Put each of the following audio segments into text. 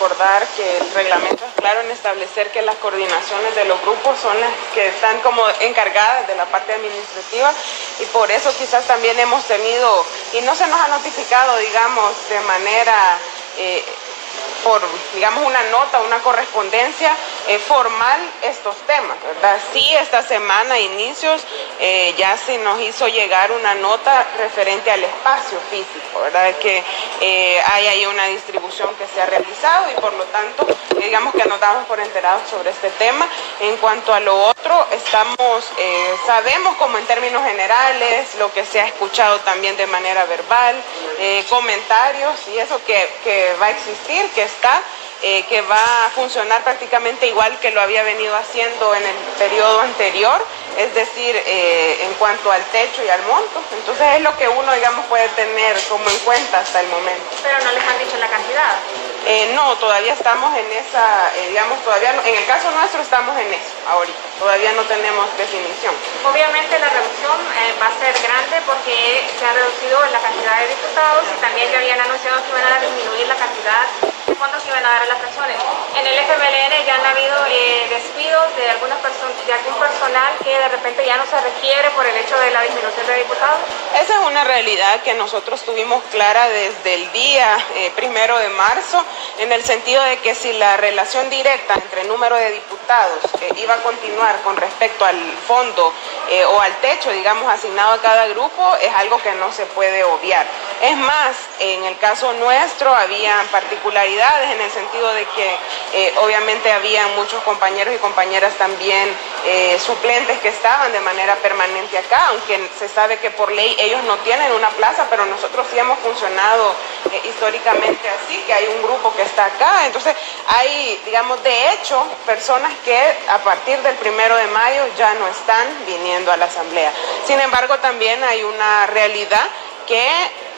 recordar que el reglamento es claro en establecer que las coordinaciones de los grupos son las que están como encargadas de la parte administrativa, y por eso quizás también hemos tenido, y no se nos ha notificado, digamos, de manera por, digamos, una nota, una correspondencia formal estos temas, ¿verdad? Sí, esta semana, a inicios, ya se nos hizo llegar una nota referente al espacio físico, ¿verdad? Que hay ahí una distribución que se ha realizado y por lo tanto, digamos que nos damos por enterados sobre este tema. En cuanto a lo otro, sabemos como en términos generales lo que se ha escuchado también de manera verbal, comentarios y eso que va a existir, que está, que va a funcionar prácticamente igual que lo había venido haciendo en el periodo anterior, es decir, en cuanto al techo y al monto. Entonces es lo que uno, digamos, puede tener como en cuenta hasta el momento. Pero no les han dicho la cantidad. No, todavía estamos en esa, digamos, todavía no, en el caso nuestro estamos en eso ahorita, todavía no tenemos definición. Obviamente la reducción va a ser grande porque se ha reducido la cantidad de diputados y también ya habían anunciado que iban a disminuir la cantidad de fondos que iban a dar a las fracciones. En el FMLN ya han habido despidos de algún personal que de repente ya no se requiere por el hecho de la disminución de diputados. Esa es una realidad que nosotros tuvimos clara desde el día 1 de marzo, en el sentido de que si la relación directa entre el número de diputados iba a continuar con respecto al fondo o al techo, digamos, asignado a cada grupo, es algo que no se puede obviar. Es más, en el caso nuestro había particularidades en el sentido de que obviamente había muchos compañeros y compañeras también suplentes que estaban de manera permanente acá, aunque se sabe que por ley ellos no tienen una plaza, pero nosotros sí hemos funcionado históricamente así, que hay un grupo que está acá. Entonces hay, digamos, de hecho, personas que a partir del 1 de mayo ya no están viniendo a la asamblea. Sin embargo, también hay una realidad que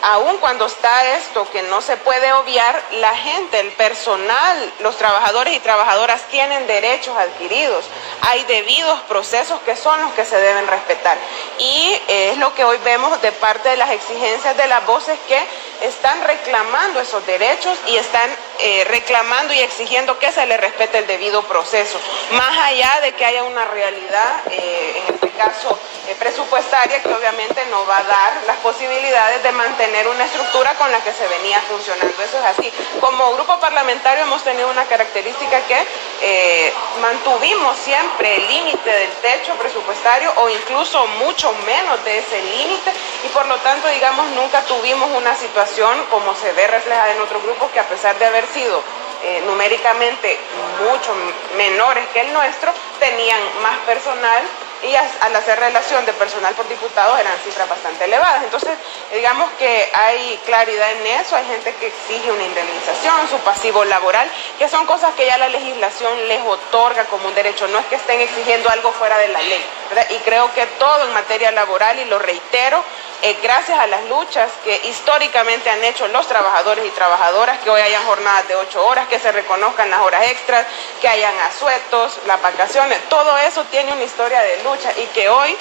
aun cuando está esto que no se puede obviar, la gente, el personal, los trabajadores y trabajadoras tienen derechos adquiridos. Hay debidos procesos que son los que se deben respetar. Y es lo que hoy vemos de parte de las exigencias de las voces que están reclamando esos derechos y están reclamando y exigiendo que se les respete el debido proceso. Más allá de que haya una realidad, en este caso presupuestaria, que obviamente no va a dar las posibilidades de mantener una estructura con la que se venía funcionando. Eso es así. Como grupo parlamentario hemos tenido una característica que mantuvimos siempre el límite del techo presupuestario o incluso mucho menos de ese límite y por lo tanto, digamos, nunca tuvimos una situación como se ve reflejada en otros grupos que a pesar de haber sido numéricamente mucho menores que el nuestro, tenían más personal y al hacer relación de personal por diputados eran cifras bastante elevadas. Entonces, digamos que hay claridad en eso, hay gente que exige una indemnización, su pasivo laboral, que son cosas que ya la legislación les otorga como un derecho, no es que estén exigiendo algo fuera de la ley, ¿verdad? Y creo que todo en materia laboral, y lo reitero, gracias a las luchas que históricamente han hecho los trabajadores y trabajadoras, que hoy hayan jornadas de 8 horas, que se reconozcan las horas extras, que hayan asuetos, las vacaciones, todo eso tiene una historia de lucha y que hoy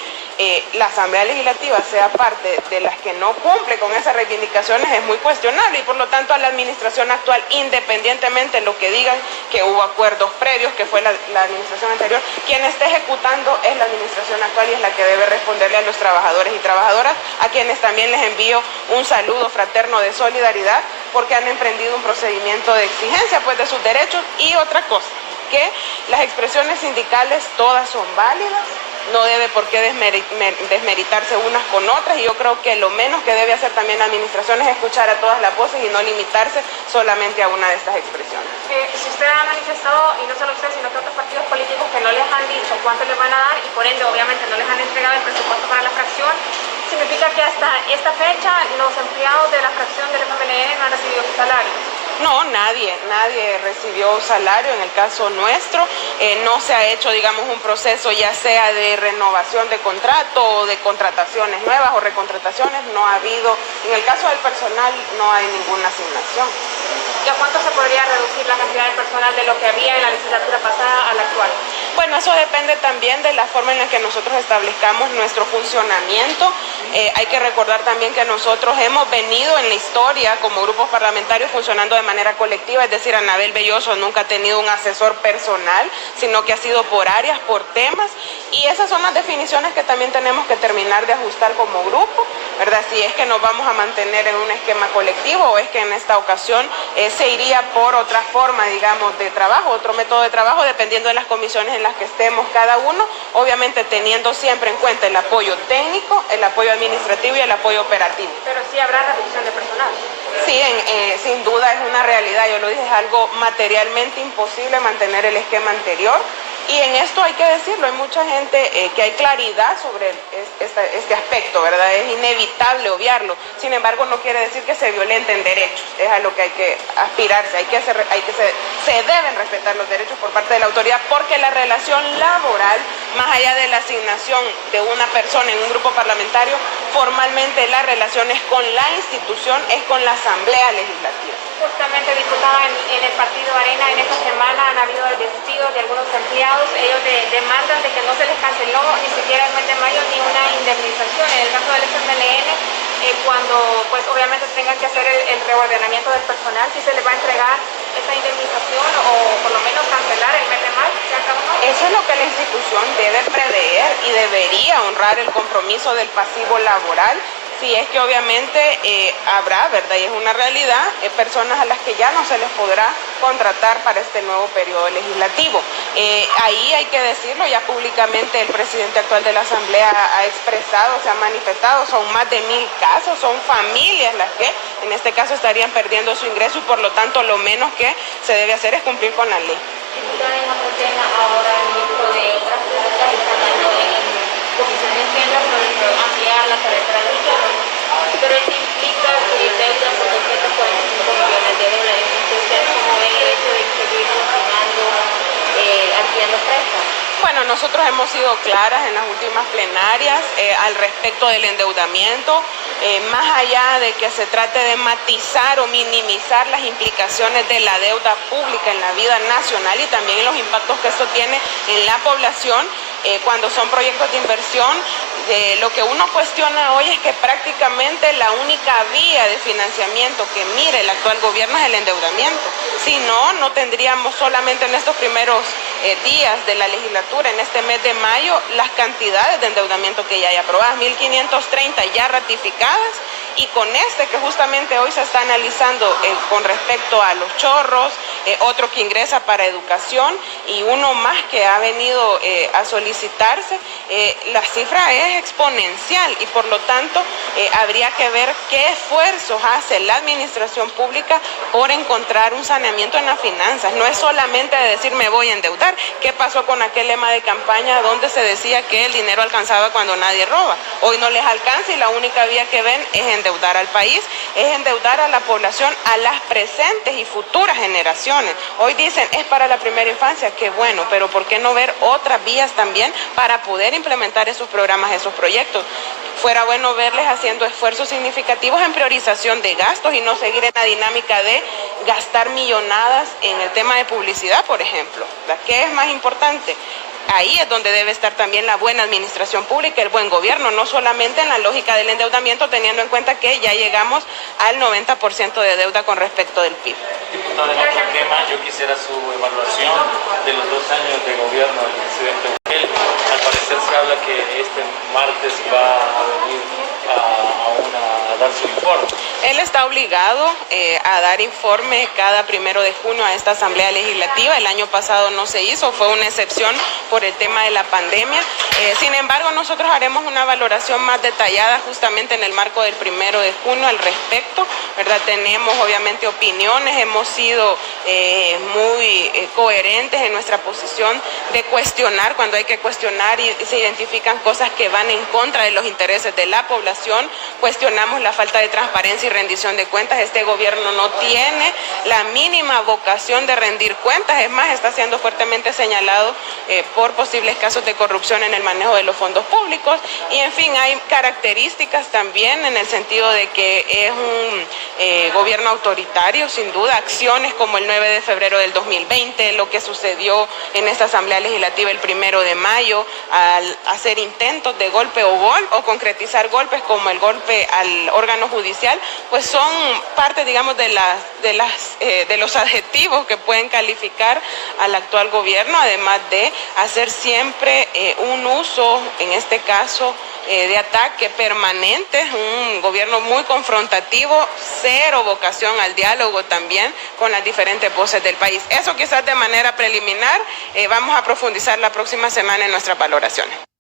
la Asamblea Legislativa sea parte de las que no cumple con esas reivindicaciones es muy cuestionable y por lo tanto a la administración actual, independientemente de lo que digan que hubo acuerdos previos, que fue la administración anterior, quien está ejecutando es la administración actual y es la que debe responderle a los trabajadores y trabajadoras, a quienes también les envío un saludo fraterno de solidaridad porque han emprendido un procedimiento de exigencia pues de sus derechos. Y otra cosa, que las expresiones sindicales todas son válidas, no debe por qué desmeritarse unas con otras y yo creo que lo menos que debe hacer también la administración es escuchar a todas las voces y no limitarse solamente a una de estas expresiones. Si usted ha manifestado, y no solo usted, sino que otros partidos políticos que no les han dicho cuánto les van a dar y por ende obviamente no les han entregado el presupuesto para la fracción, significa que hasta esta fecha los empleados de la fracción del FMLN no han recibido sus salarios. No, nadie recibió salario en el caso nuestro, no se ha hecho, digamos, un proceso ya sea de renovación de contrato o de contrataciones nuevas o recontrataciones, no ha habido, en el caso del personal no hay ninguna asignación. ¿Y a cuánto se podría reducir la cantidad de personal de lo que había en la legislatura pasada a la actual? Bueno, eso depende también de la forma en la que nosotros establezcamos nuestro funcionamiento. Hay que recordar también que nosotros hemos venido en la historia como grupos parlamentarios funcionando de manera colectiva, es decir, Anabel Belloso nunca ha tenido un asesor personal, sino que ha sido por áreas, por temas, y esas son las definiciones que también tenemos que terminar de ajustar como grupo, ¿verdad? Si es que nos vamos a mantener en un esquema colectivo o es que en esta ocasión se iría por otra forma, digamos, de trabajo, otro método de trabajo, dependiendo de las comisiones en las que estemos cada uno, obviamente teniendo siempre en cuenta el apoyo técnico, el apoyo administrativo y el apoyo operativo. Pero sí habrá reducción de personal. Sí, sin duda es una realidad, yo lo dije, es algo materialmente imposible mantener el esquema anterior. Y en esto hay que decirlo, hay mucha gente que hay claridad sobre este aspecto, ¿verdad? Es inevitable obviarlo. Sin embargo, no quiere decir que se violenten derechos, es a lo que hay que aspirarse, se deben respetar los derechos por parte de la autoridad, porque la relación laboral, más allá de la asignación de una persona en un grupo parlamentario, formalmente la relación es con la institución, es con la Asamblea Legislativa. Justamente, diputada, en el partido Arena en esta semana han habido despidos de algunos empleados. Ellos demandan de que no se les canceló ni siquiera el mes de mayo ni una indemnización. En el caso del FMLN, cuando pues obviamente tengan que hacer el reordenamiento del personal, si se les va a entregar esa indemnización o por lo menos cancelar el mes de mayo. Eso es lo que la institución debe prever y debería honrar el compromiso del pasivo laboral. Sí, es que obviamente habrá, ¿verdad? Y es una realidad, personas a las que ya no se les podrá contratar para este nuevo periodo legislativo. Ahí hay que decirlo, ya públicamente el presidente actual de la Asamblea ha expresado, se ha manifestado, son más de 1000 casos, son familias las que en este caso estarían perdiendo su ingreso y por lo tanto lo menos que se debe hacer es cumplir con la ley. Ahora el ministro de otras cosas está dando en comisiones que ampliar la carretera del Cerro, pero eso implica que deuda por 245 millones de dólares. Entonces, ¿cómo ven el hecho de seguir continuando ampliando préstamos? Bueno, nosotros hemos sido claras en las últimas plenarias al respecto del endeudamiento, más allá de que se trate de matizar o minimizar las implicaciones de la deuda pública en la vida nacional y también en los impactos que esto tiene en la población, cuando son proyectos de inversión, lo que uno cuestiona hoy es que prácticamente la única vía de financiamiento que mire el actual gobierno es el endeudamiento. Si no, no tendríamos solamente en estos primeros días de la legislatura, en este mes de mayo, las cantidades de endeudamiento que ya hay aprobadas, 1.530 ya ratificadas, y con que justamente hoy se está analizando con respecto a los chorros, otro que ingresa para educación y uno más que ha venido a solicitarse, la cifra es exponencial y por lo tanto habría que ver qué esfuerzos hace la administración pública por encontrar un saneamiento en las finanzas. No es solamente decir me voy a endeudar. ¿Qué pasó con aquel lema de campaña donde se decía que el dinero alcanzaba cuando nadie roba? Hoy no les alcanza y la única vía que ven es endeudar al país, es endeudar a la población, a las presentes y futuras generaciones. Hoy dicen es para la primera infancia, qué bueno, pero ¿por qué no ver otras vías también para poder implementar esos programas, esos proyectos? Fuera bueno verles haciendo esfuerzos significativos en priorización de gastos y no seguir en la dinámica de gastar millonadas en el tema de publicidad, por ejemplo. ¿Qué es más importante? Ahí es donde debe estar también la buena administración pública, el buen gobierno, no solamente en la lógica del endeudamiento, teniendo en cuenta que ya llegamos al 90% de deuda con respecto del PIB. Diputada, en otro tema, yo quisiera su evaluación de los 2 años de gobierno del presidente Bukele. Al parecer se habla que este martes va a venir a dar su informe. Él está obligado a dar informe cada 1 de junio a esta Asamblea Legislativa. El año pasado no se hizo, fue una excepción por el tema de la pandemia. Sin embargo, nosotros haremos una valoración más detallada justamente en el marco del 1 de junio al respecto, ¿verdad? Tenemos obviamente opiniones, hemos sido muy coherentes en nuestra posición de cuestionar cuando hay que cuestionar y se identifican cosas que van en contra de los intereses de la población. Cuestionamos la falta de transparencia y rendición de cuentas. Este gobierno no tiene la mínima vocación de rendir cuentas, es más, está siendo fuertemente señalado por posibles casos de corrupción en el manejo de los fondos públicos y en fin hay características también en el sentido de que es un gobierno autoritario, sin duda, acciones como el 9 de febrero del 2020, lo que sucedió en esta Asamblea Legislativa el 1 de mayo, al hacer intentos de golpe o concretizar golpes como el golpe al órgano judicial, pues son parte, digamos, de los adjetivos que pueden calificar al actual gobierno, además de hacer siempre un uso, en este caso, de ataque permanente, un gobierno muy confrontativo, cero vocación al diálogo también con las diferentes voces del país. Eso quizás de manera preliminar, vamos a profundizar la próxima semana en nuestras valoraciones.